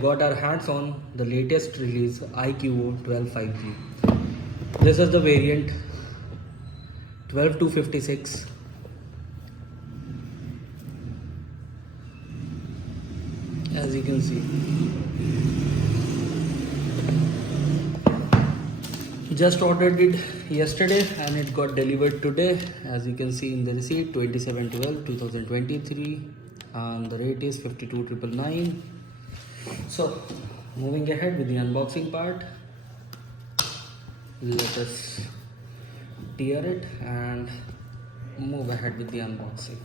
Got our hands on the latest release IQOO 12 5G. This is the variant 12256. As you can see, just ordered it yesterday and it got delivered today. As you can see in the receipt, 27/12/2023, and the rate is 52,999. So moving ahead with the unboxing part, let us tear it and move ahead with the unboxing.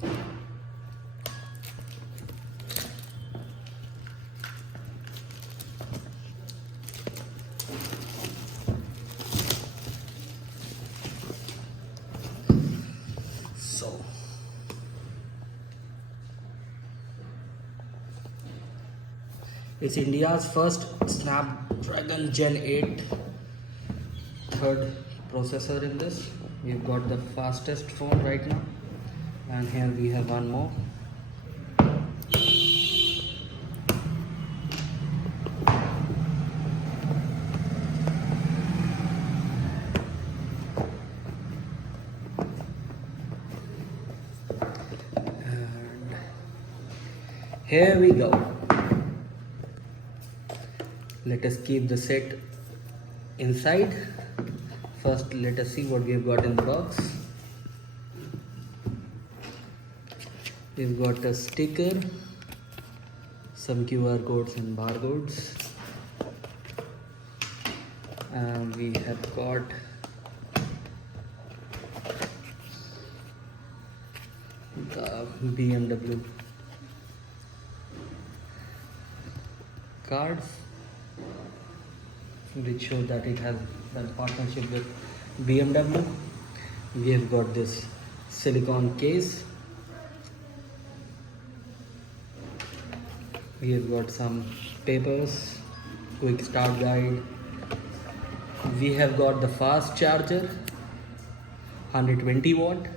So it's India's first Snapdragon Gen 8 third processor in this. We've got the fastest phone right now, and here we have one more. And here we go. Let us keep the set inside. First, let us see what we have got in the box. We've got a sticker, some QR codes and barcodes, and we have got the BMW cards, which show that it has a partnership with BMW. We have got this silicone case. We have got some papers, quick start guide. We have got the fast charger, 120 watt,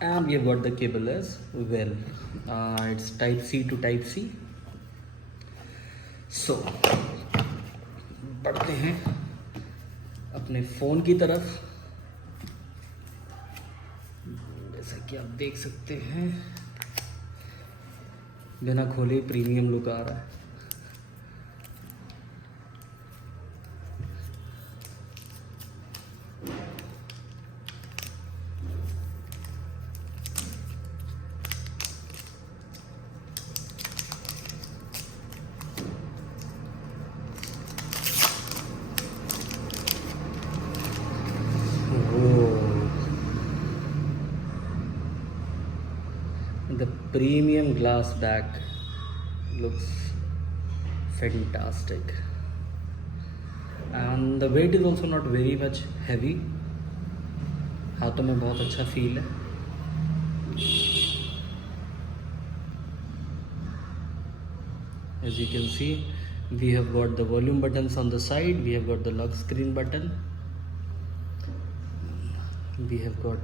and we have got the cable as well. It's type C to type C. So बढ़ते हैं अपने phone की तरफ। जैसा कि आप देख सकते हैं, बिना खोले प्रीमियम लुक आ रहा है। The premium glass back looks fantastic, and the weight is also not very much heavy. हाथों में बहुत अच्छा फील है। As you can see, we have got the volume buttons on the side. We have got the lock screen button. We have got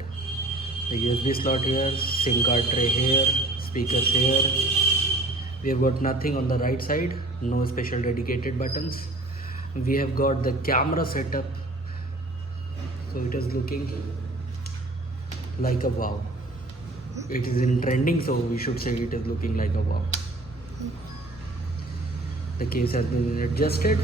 the USB slot here, SIM card tray here, speakers here. We have got nothing on the right side, no special dedicated buttons. We have got the camera setup, so it is looking like a wow. It is in trending, so we should say it is looking like a wow. The case has been adjusted.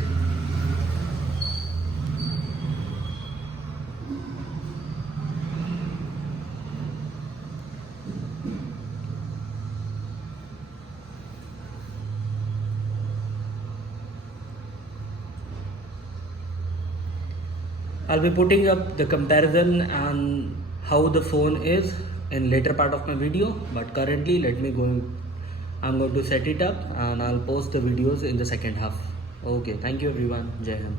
I'll be putting up the comparison and how the phone is in later part of my video, but currently I'm going to set it up and I'll post the videos in the second half. Okay, thank you everyone. Jai Hind.